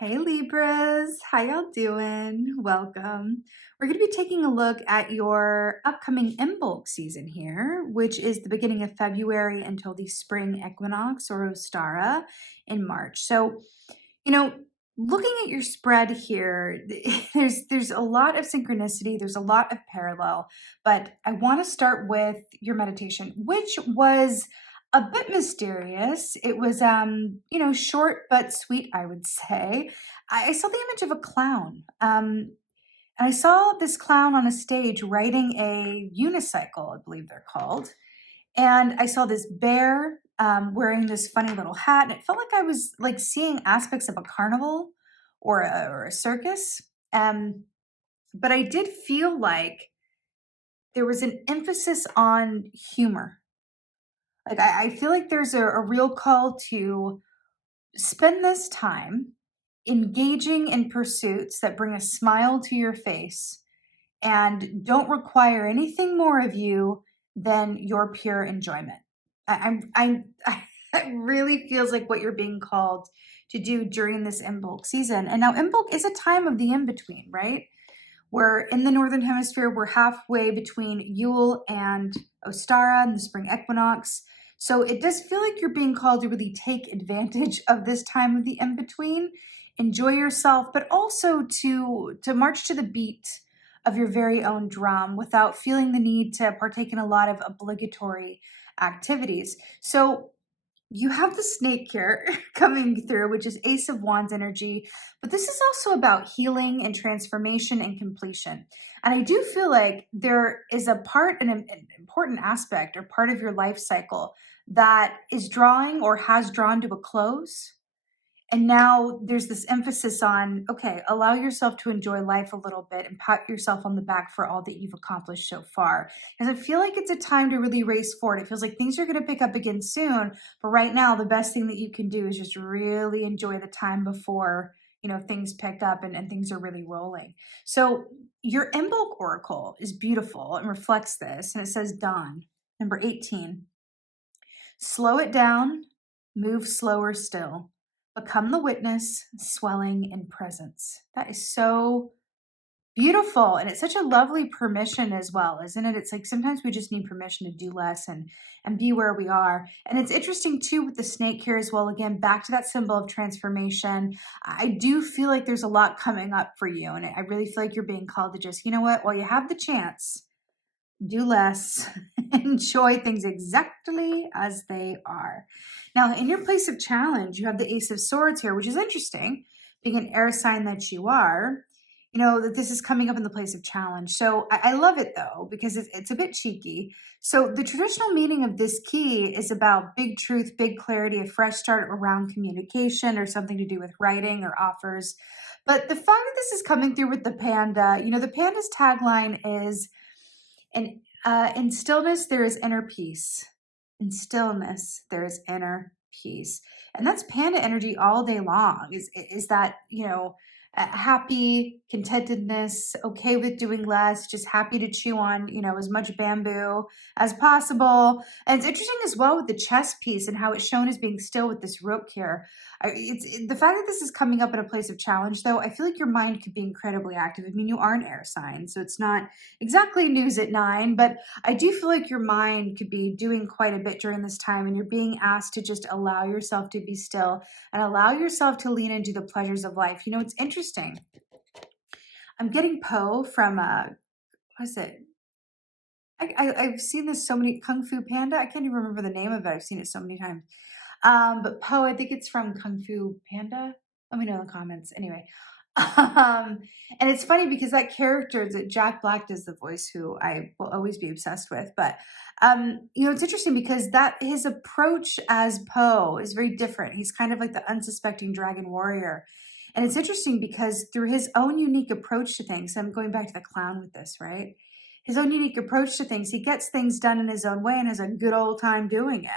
Hey Libras, how y'all doing? Welcome. We're going to be taking a look at your upcoming Imbolc season here, which is the beginning of February until the spring equinox or Ostara in March. So, you know, looking at your spread here, there's a lot of synchronicity, there's a lot of parallel, but I want to start with your meditation, which was a bit mysterious. It was short but sweet, I would say. I saw the image of a clown. And I saw this clown on a stage riding a unicycle, I believe they're called. And I saw this bear wearing this funny little hat, and it felt like I was like seeing aspects of a carnival or a circus. But I did feel like there was an emphasis on humor. Like I feel like there's a real call to spend this time engaging in pursuits that bring a smile to your face and don't require anything more of you than your pure enjoyment. It really feels like what you're being called to do during this Imbolc season. And now Imbolc is a time of the in-between, right? We're in the Northern Hemisphere. We're halfway between Yule and Ostara and the spring equinox. So it does feel like you're being called to really take advantage of this time of the in-between, enjoy yourself, but also to march to the beat of your very own drum without feeling the need to partake in a lot of obligatory activities. So you have the snake here coming through, which is Ace of Wands energy, but this is also about healing and transformation and completion. And I do feel like there is a part, an important aspect or part of your life cycle that is drawing or has drawn to a close. And now there's this emphasis on, okay, allow yourself to enjoy life a little bit and pat yourself on the back for all that you've accomplished so far. Because I feel like it's a time to really race forward. It feels like things are going to pick up again soon. But right now, the best thing that you can do is just really enjoy the time before, things pick up and things are really rolling. So your Imbolc Oracle is beautiful and reflects this. And it says Dawn, number 18. Slow it down, move slower still. Become the witness, swelling in presence. That is so beautiful. And it's such a lovely permission as well, isn't it? It's like sometimes we just need permission to do less and be where we are. And it's interesting too with the snake here as well. Again, back to that symbol of transformation. I do feel like there's a lot coming up for you. And I really feel like you're being called to just, you know what, while you have the chance, do less, enjoy things exactly as they are. Now, in your place of challenge, you have the Ace of Swords here, which is interesting, being an air sign that you are, that this is coming up in the place of challenge. So I love it though, because it's a bit cheeky. So the traditional meaning of this key is about big truth, big clarity, a fresh start around communication or something to do with writing or offers. But the fact that this is coming through with the panda, the panda's tagline is, and in stillness, there is inner peace. In stillness, there is inner peace. And that's panda energy all day long. Is that, happy, contentedness, okay with doing less, just happy to chew on, as much bamboo as possible. And it's interesting as well with the chess piece and how it's shown as being still with this rook here. The fact that this is coming up in a place of challenge, though, I feel like your mind could be incredibly active. I mean, you are an air sign, so it's not exactly news at 9, but I do feel like your mind could be doing quite a bit during this time, and you're being asked to just allow yourself to be still and allow yourself to lean into the pleasures of life. It's interesting. I'm getting Poe from, what is it? I've seen this so many, Kung Fu Panda. I can't even remember the name of it. I've seen it so many times. But Poe, I think it's from Kung Fu Panda. Let me know in the comments. Anyway, and it's funny because that character that Jack Black does the voice, who I will always be obsessed with. But it's interesting because that his approach as Poe is very different. He's kind of like the unsuspecting dragon warrior. And it's interesting because through his own unique approach to things, I'm going back to the clown with this, right? His own unique approach to things, he gets things done in his own way and has a good old time doing it.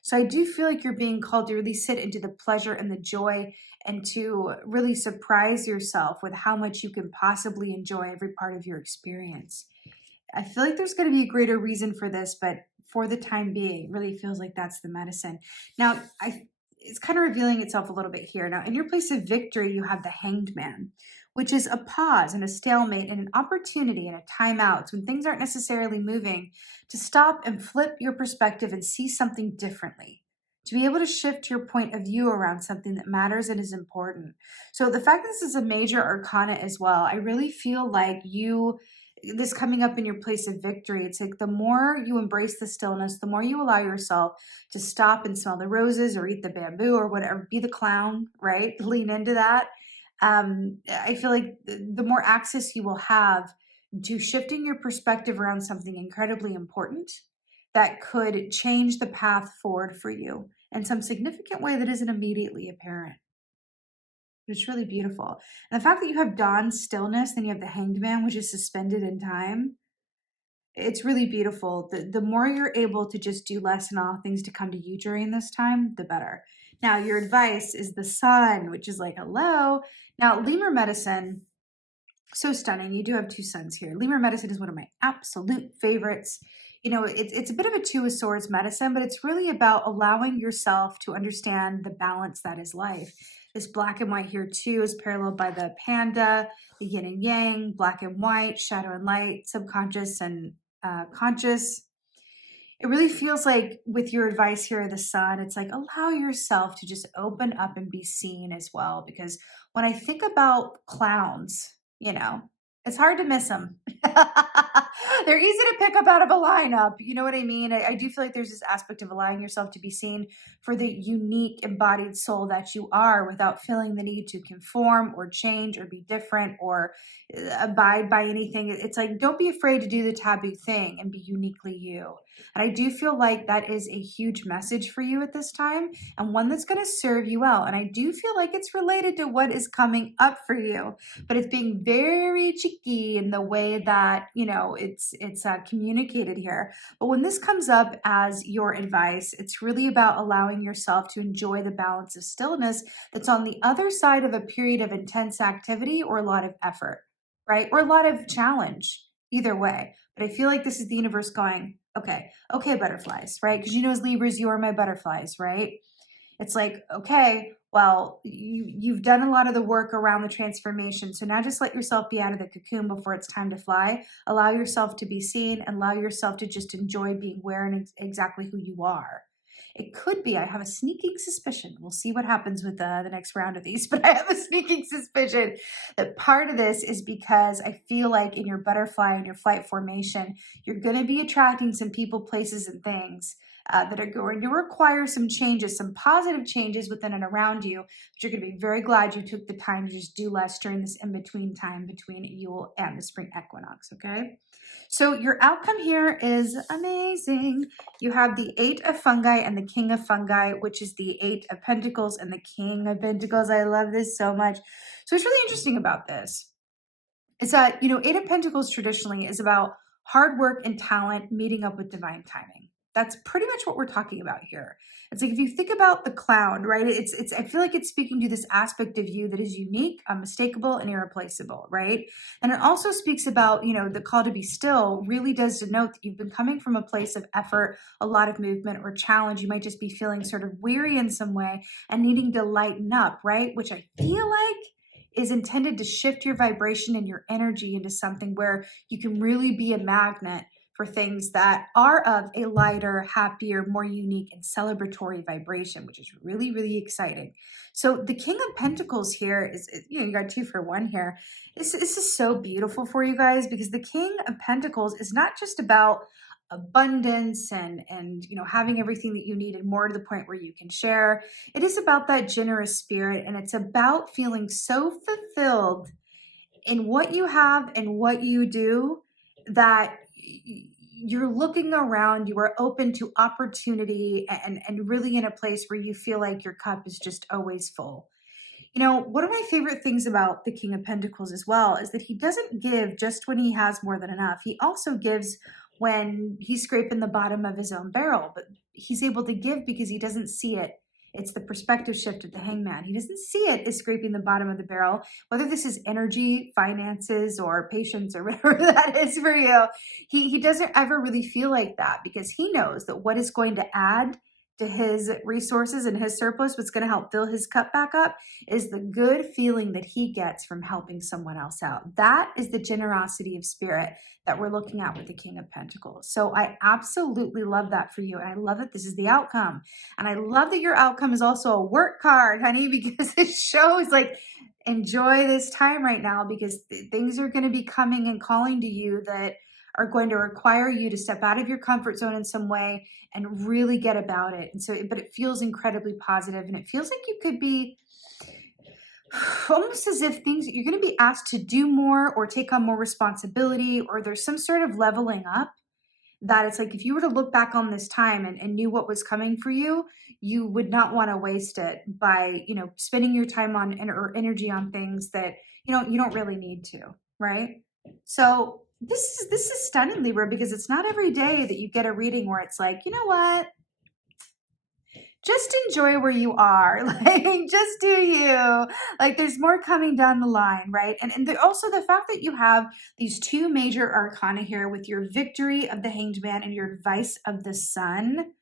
So I do feel like you're being called to really sit into the pleasure and the joy and to really surprise yourself with how much you can possibly enjoy every part of your experience. I feel like there's going to be a greater reason for this, but for the time being, it really feels like that's the medicine. Now, it's kind of revealing itself a little bit here. Now, in your place of victory, you have the Hanged Man, which is a pause and a stalemate and an opportunity and a timeout. It's when things aren't necessarily moving, to stop and flip your perspective and see something differently, to be able to shift your point of view around something that matters and is important. So the fact that this is a major arcana as well, I really feel like this coming up in your place of victory, it's like the more you embrace the stillness, the more you allow yourself to stop and smell the roses or eat the bamboo or whatever, be the clown, right? Lean into that. I feel like the more access you will have to shifting your perspective around something incredibly important that could change the path forward for you in some significant way that isn't immediately apparent. It's really beautiful. And the fact that you have dawn's stillness, then you have the Hanged Man, which is suspended in time. It's really beautiful. The more you're able to just do less and allow things to come to you during this time, the better. Now, your advice is the Sun, which is like, hello. Now, Lemur medicine, so stunning. You do have two suns here. Lemur medicine is one of my absolute favorites. You know, it's a bit of a two of swords medicine, but it's really about allowing yourself to understand the balance that is life. This black and white here too is paralleled by the panda, the yin and yang, black and white, shadow and light, subconscious and conscious. It really feels like with your advice here, the Sun, it's like allow yourself to just open up and be seen as well. Because when I think about clowns, you know, it's hard to miss them. They're easy to pick up out of a lineup. You know what I mean? I do feel like there's this aspect of allowing yourself to be seen for the unique embodied soul that you are without feeling the need to conform or change or be different or abide by anything. It's like, don't be afraid to do the taboo thing and be uniquely you. And I do feel like that is a huge message for you at this time and one that's going to serve you well. And I do feel like it's related to what is coming up for you, but it's being very cheeky in the way that, you know, it's communicated here. But when this comes up as your advice, it's really about allowing yourself to enjoy the balance of stillness that's on the other side of a period of intense activity or a lot of effort, right? Or a lot of challenge, either way. But I feel like this is the universe going, okay, butterflies, right? Because you know, as Libras, you are my butterflies, right? It's like, okay, well, you've done a lot of the work around the transformation. So now just let yourself be out of the cocoon before it's time to fly. Allow yourself to be seen and allow yourself to just enjoy being where and exactly who you are. It could be, I have a sneaking suspicion. We'll see what happens with the next round of these, but I have a sneaking suspicion that part of this is because I feel like in your butterfly and your flight formation, you're going to be attracting some people, places, and things that are going to require some changes, some positive changes within and around you. But you're going to be very glad you took the time to just do less during this in-between time between Yule and the spring equinox, okay? So your outcome here is amazing. You have the 8 of fungi and the king of fungi, which is the 8 of pentacles and the king of pentacles. I love this so much. So what's really interesting about this is that, you know, 8 of pentacles traditionally is about hard work and talent meeting up with divine timing. That's pretty much what we're talking about here. It's like if you think about the clown, right? It's I feel like it's speaking to this aspect of you that is unique, unmistakable, and irreplaceable, right? And it also speaks about, you know, the call to be still really does denote that you've been coming from a place of effort, a lot of movement or challenge. You might just be feeling sort of weary in some way and needing to lighten up, right? Which I feel like is intended to shift your vibration and your energy into something where you can really be a magnet for things that are of a lighter, happier, more unique and celebratory vibration, which is really, really exciting. So the King of Pentacles here is, you know, you got 2 for 1 here. This is so beautiful for you guys because the King of Pentacles is not just about abundance and you know, having everything that you need and more to the point where you can share. It is about that generous spirit, and it's about feeling so fulfilled in what you have and what you do that you're looking around, you are open to opportunity and really in a place where you feel like your cup is just always full. You know, one of my favorite things about the King of Pentacles as well is that he doesn't give just when he has more than enough. He also gives when he's scraping the bottom of his own barrel, but he's able to give because he doesn't see it. It's the perspective shift of the hangman. He doesn't see it as scraping the bottom of the barrel, whether this is energy, finances, or patience, or whatever that is for you. He doesn't ever really feel like that because he knows that what is going to add to his resources and his surplus, what's going to help fill his cup back up, is the good feeling that he gets from helping someone else out. That is the generosity of spirit that we're looking at with the King of Pentacles. So I absolutely love that for you. And I love that this is the outcome. And I love that your outcome is also a work card, honey, because it shows like, enjoy this time right now, because things are going to be coming and calling to you that are going to require you to step out of your comfort zone in some way and really get about it. And so, but it feels incredibly positive, and it feels like you could be almost as if things, you're going to be asked to do more or take on more responsibility, or there's some sort of leveling up that it's like, if you were to look back on this time and knew what was coming for you, you would not want to waste it by, you know, spending your time on or energy on things that, you don't really need to, right? So this is stunning, Libra, because it's not every day that you get a reading where it's like, you know what? Just enjoy where you are. Like, just do you. Like, there's more coming down the line, right? And also the fact that you have these two major arcana here with your victory of the Hanged Man and your advice of the Sun.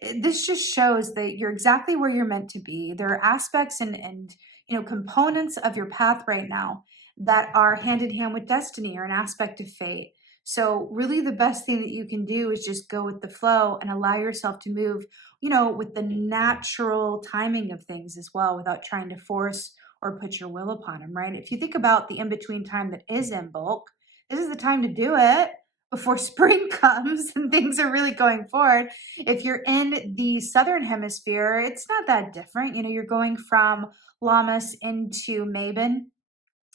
This just shows that you're exactly where you're meant to be. There are aspects and components of your path right now that are hand in hand with destiny or an aspect of fate. So really the best thing that you can do is just go with the flow and allow yourself to move, with the natural timing of things as well, without trying to force or put your will upon them, right? If you think about the in-between time that is Imbolc, this is the time to do it before spring comes and things are really going forward. If you're in the southern hemisphere, it's not that different. You're going from Lammas into Mabon.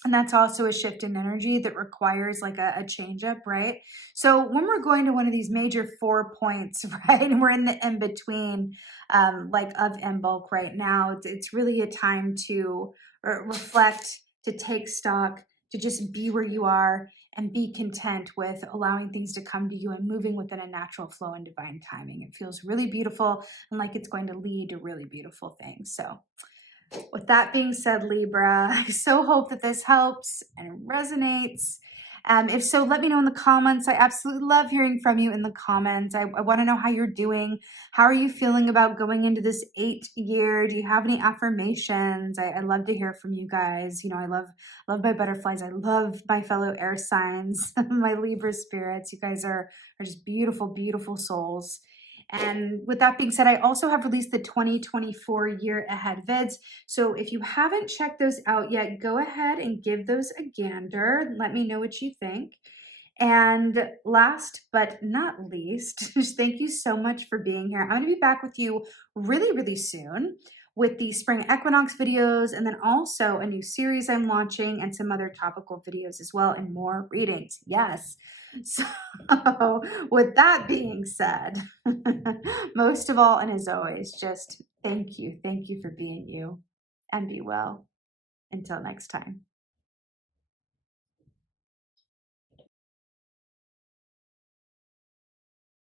And that's also a shift in energy that requires like a change up, right? So when we're going to one of these major 4 points, right, and we're in the in-between of Imbolc right now, it's really a time to reflect, to take stock, to just be where you are and be content with allowing things to come to you and moving within a natural flow and divine timing. It feels really beautiful and like it's going to lead to really beautiful things. So with that being said, Libra, I so hope that this helps and resonates. If so, let me know in the comments. I absolutely love hearing from you in the comments. I want to know how you're doing. How are you feeling about going into this 8th year? Do you have any affirmations? I love to hear from you guys. I love my butterflies. I love my fellow air signs, my Libra spirits. You guys are just beautiful, beautiful souls. And with that being said, I also have released the 2024 year ahead vids. So if you haven't checked those out yet, go ahead and give those a gander. Let me know what you think. And last but not least, just thank you so much for being here. I'm going to be back with you really, really soon with the spring equinox videos, and then also a new series I'm launching and some other topical videos as well, and more readings. Yes. So with that being said, most of all, and as always, just thank you. Thank you for being you, and be well. Until next time.